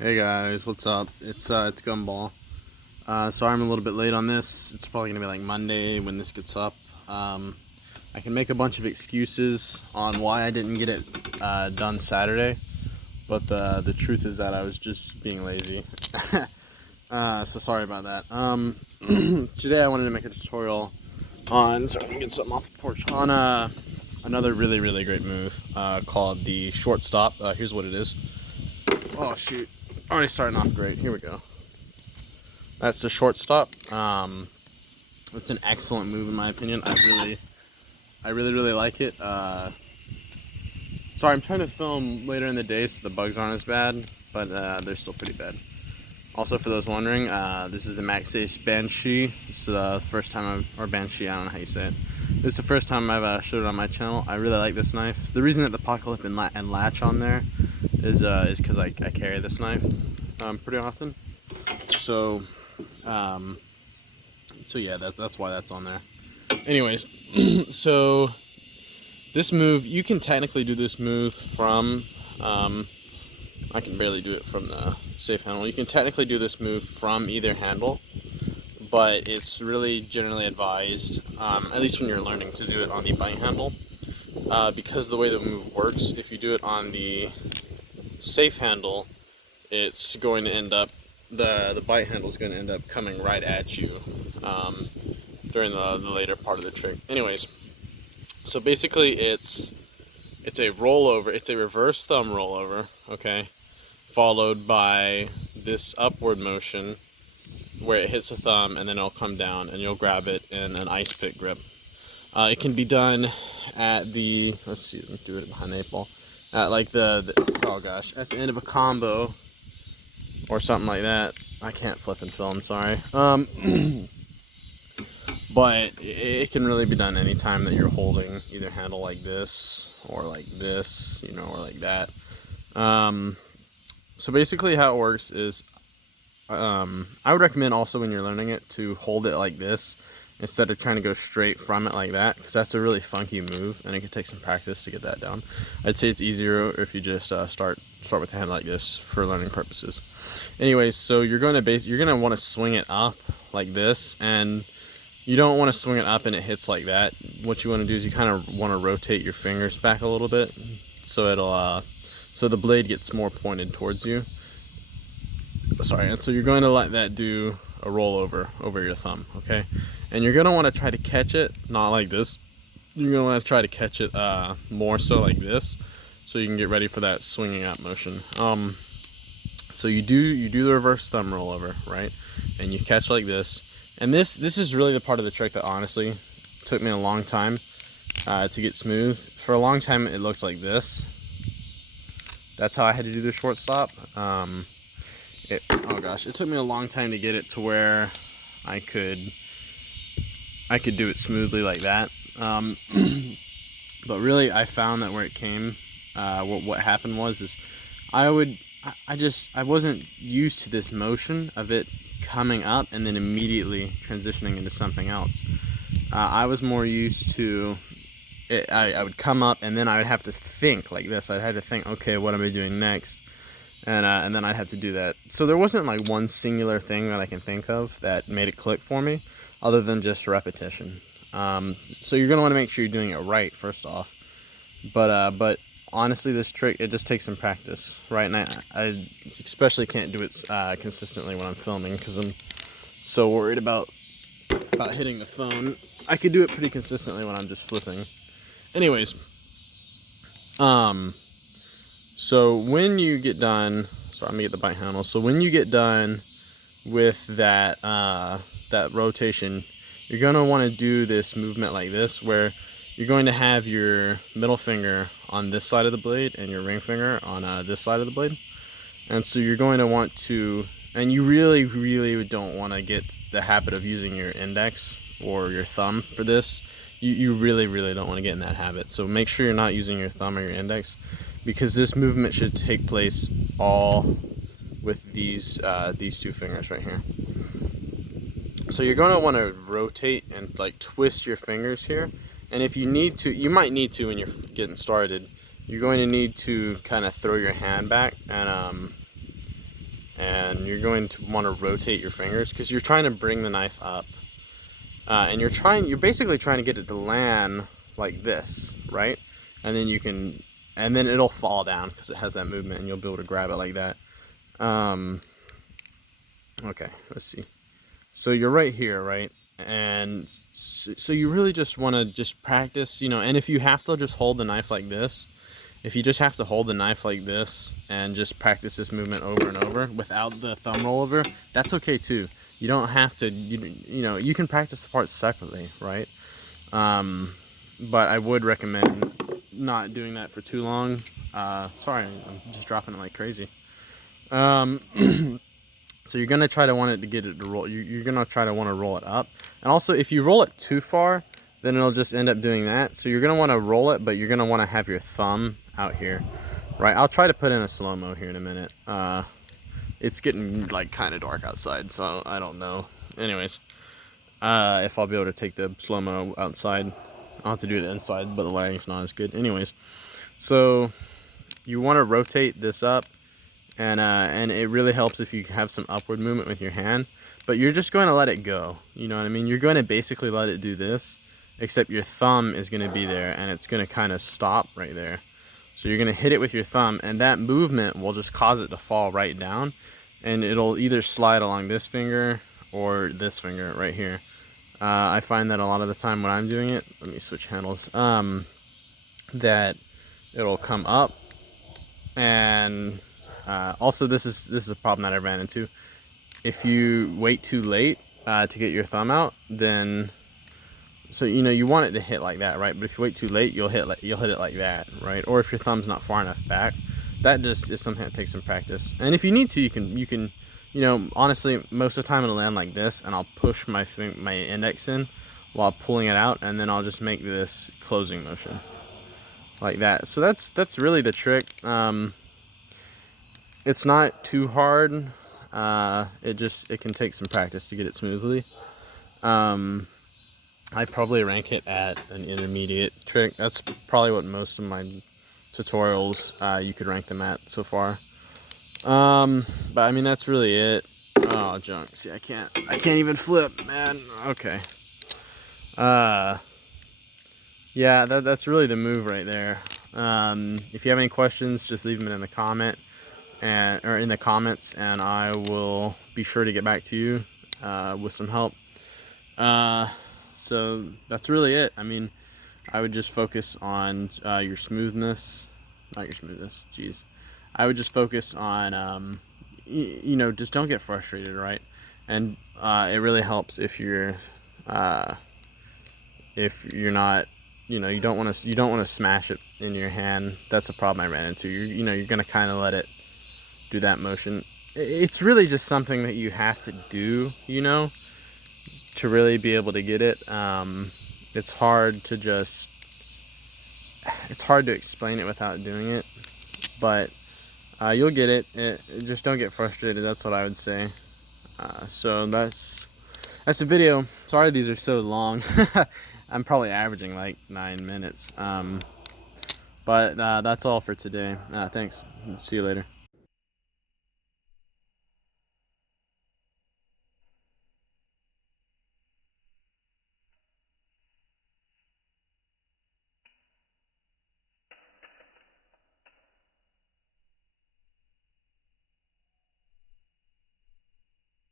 Hey guys, what's up? It's Gumball. Sorry I'm a little bit late on this. It's probably gonna be like Monday when this gets up. I can make a bunch of excuses on why I didn't get it done Saturday, but the truth is that I was just being lazy. So sorry about that. Today I wanted to make a tutorial on, sorry, let me get something off the porch, on another really great move called the Shortstop. Here's what it is. Oh shoot. Already starting off great. Here we go. That's the Shortstop. It's an excellent move in my opinion. I really like it. Sorry, I'm trying to film later in the day so the bugs aren't as bad, but they're still pretty bad. Also, for those wondering, this is the Maxace Banshee. This is the first time or Banshee, I don't know how you say it. This is the first time I've showed it on my channel. I really like this knife. The reason that the pocket clip and latch on there is because I carry this knife pretty often. So yeah, that's why that's on there. Anyways, so this move, you can technically do this move from, I can barely do it from the safe handle. You can technically do this move from either handle, but it's really generally advised, at least when you're learning, to do it on the bite handle, because the way the move works, if you do it on the safe handle, it's going to end up, the bite handle is going to end up coming right at you during the later part of the trick. Anyways, so basically it's a rollover, it's a reverse thumb rollover, okay, followed by this upward motion where it hits the thumb and then it'll come down and you'll grab it in an ice pick grip. It can be done at the, let's see, let me do it behind the 8-ball, at like oh gosh, at the end of a combo or something like that. I can't flip and film, sorry. But it can really be done anytime that you're holding either handle like this, or like this, you know, or like that. So basically how it works is, I would recommend also when you're learning it to hold it like this instead of trying to go straight from it like that, because that's a really funky move and it can take some practice to get that down. I'd say it's easier if you just start with the hand like this for learning purposes. Anyways, so you're going to want to swing it up like this, and you don't want to swing it up and it hits like that. What you want to do is you kind of want to rotate your fingers back a little bit so it'll so the blade gets more pointed towards you. Sorry, and so you're going to let that do a rollover over your thumb, okay? And you're going to want to try to catch it, not like this. You're going to want to try to catch it more so like this, so you can get ready for that swinging up motion. So you do the reverse thumb rollover, right? And you catch like this. And this is really the part of the trick that honestly took me a long time to get smooth. For a long time it looked like this. That's how I had to do the Shortstop. Oh gosh, it took me a long time to get it to where I could do it smoothly like that. But really I found that where it came, what happened was I wasn't used to this motion of it coming up and then immediately transitioning into something else. I was more used to it. I would come up and then I would have to think like this. I'd have to think, okay, what am I doing next? And then I'd have to do that. So there wasn't like one singular thing that I can think of that made it click for me, other than just repetition. So you're gonna want to make sure you're doing it right first off. But honestly, this trick, it just takes some practice, right? And I especially can't do it consistently when I'm filming because I'm so worried about hitting the phone. I could do it pretty consistently when I'm just flipping. Anyways, so when you get done, sorry, I'm gonna get the bite handle. So when you get done with that that rotation, you're gonna want to do this movement like this, where you're going to have your middle finger on this side of the blade and your ring finger on this side of the blade. And so you're going to want to, and you really don't want to get the habit of using your index or your thumb for this. You really don't want to get in that habit. So make sure you're not using your thumb or your index, because this movement should take place all with these two fingers right here. So you're going to want to rotate and like twist your fingers here. And if you need to, you might need to when you're getting started, you're going to need to kind of throw your hand back and and you're going to want to rotate your fingers because you're trying to bring the knife up, and you're basically trying to get it to land like this, right? And then it'll fall down because it has that movement, and you'll be able to grab it like that. Okay, let's see. So you're right here, right? And so you really just want to just practice, and if you have to just hold the knife like this, if you just have to hold the knife like this and just practice this movement over and over without the thumb rollover, that's okay too. You don't have to, you can practice the parts separately, right? But I would recommend not doing that for too long. Sorry, I'm just dropping it like crazy. So you're gonna try to want it to get it to roll. You're gonna try to want to roll it up, and also if you roll it too far, then it'll just end up doing that. So you're gonna want to roll it, but you're gonna want to have your thumb out here, right? I'll try to put in a slow-mo here in a minute. It's getting like kind of dark outside, so I don't know. Anyways, if I'll be able to take the slow-mo outside, I'll have to do it inside, but the lighting's not as good. Anyways, so you want to rotate this up. And it really helps if you have some upward movement with your hand, but you're just going to let it go. You know what I mean? You're going to basically let it do this, except your thumb is going to be there, and it's going to kind of stop right there. So you're going to hit it with your thumb, and that movement will just cause it to fall right down, and it'll either slide along this finger or this finger right here. I find that a lot of the time when I'm doing it, let me switch handles, that it'll come up, and also this is a problem that I ran into. If you wait too late to get your thumb out, then you want it to hit like that, right? But if you wait too late, you'll hit it like that, right? Or if your thumb's not far enough back, that just is something that takes some practice. And if you need to, you can honestly, most of the time it'll land like this, and I'll push my index in while pulling it out, and then I'll just make this closing motion like that. So that's really the trick. It's not too hard. It can take some practice to get it smoothly. I probably rank it at an intermediate trick. That's probably what most of my tutorials you could rank them at so far. But I mean, that's really it. Oh, junk. See, I can't even flip, man. Okay. Yeah, that's really the move right there. If you have any questions, just leave them in the comment or in the comments, and I will be sure to get back to you with some help. So that's really it. I mean, I would just focus on your smoothness, not your smoothness. Jeez, I would just focus on just don't get frustrated, right? And it really helps if you're not, you don't want to smash it in your hand. That's a problem I ran into. You're gonna kind of let it do that motion. It's really just something that you have to do, to really be able to get it. It's hard to explain it without doing it, but you'll get it. Just don't get frustrated. That's what I would say. So that's the video. Sorry these are so long. I'm probably averaging like 9 minutes. But that's all for today. Thanks. See you later.